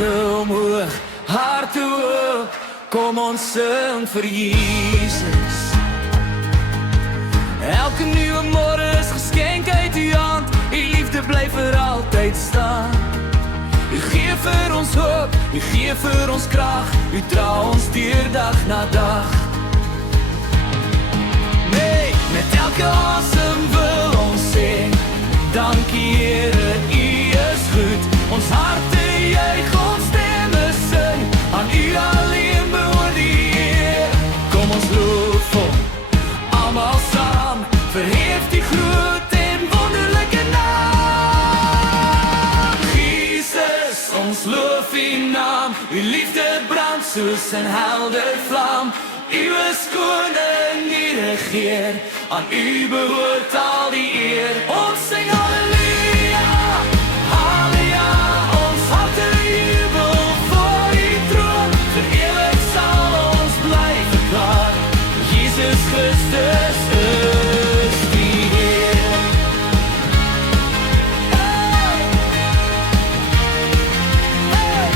hande omhoog, hart toe, kom ons sing vir Jesus. Elke nuwe môre is geskenk uit u hand, u liefde bly vir altyd staan. U gee vir ons hoop, u gee vir ons krag, u dra ons deur dag na dag. Nee, met elke asem wil ons sê, dankie Here, u is goed. Ons harte juig, ons stemme sing, aan u alleen behoort die eer. Kom ons loof hom, almal saam, verhef die groot en wonderlike naam. Jesus, ons loof u naam, u liefde brand soos 'n helder vlam. U is koning, u regeer, aan u behoort al die eer. Ons sing halleluja, halleluja, ons harte jubel voor u troon. Vir ewig sal ons bly verklaar, Jesus Christus is die Heer. Hey! Hey!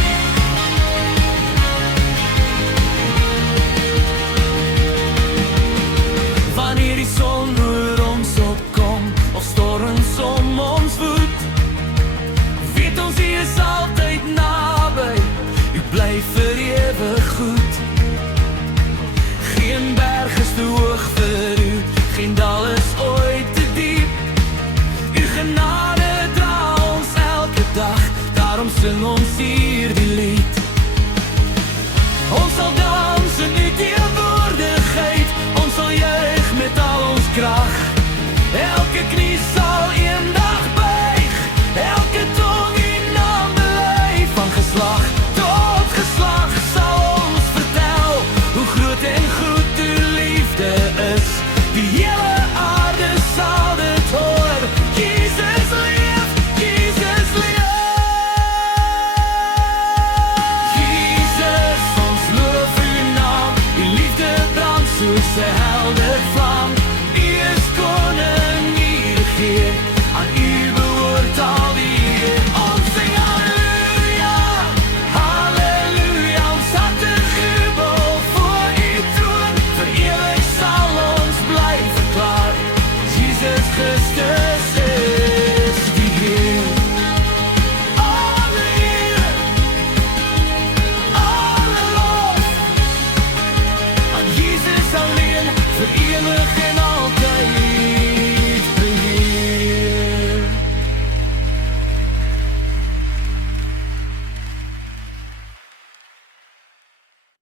Wanneer die son oor ons opkom, of storms om ons voet, weet ons u is altyd naby, u bly vir ewig goed. Geen berg is te hoog vir u, geen dal is ooit te diep. U genade dra ons elke dag, daarom sing ons hier die lied. Ons sal dans in u teenwoordigheid, ons sal juig met al ons krag. Elke knie sal eendag buig, elke tong u naam bely. Van geslag tot geslag sal ons vertel, hoe groot en goed uw liefde is. Die hele aarde sal dit hoor, Jesus leef, Jesus leef. Jesus, ons loof uw naam, uw liefde brand soos 'n helder vlam. U is koning, u regeer, aan u behoort al die eer. Ons sing halleluja, halleluja, ons harte jubel voor u troon. Vir ewig sal ons bly verklaar, Jesus Christus is die Heer. Alle eer, alle lof, aan Jesus alleen, vir ewig en altyd.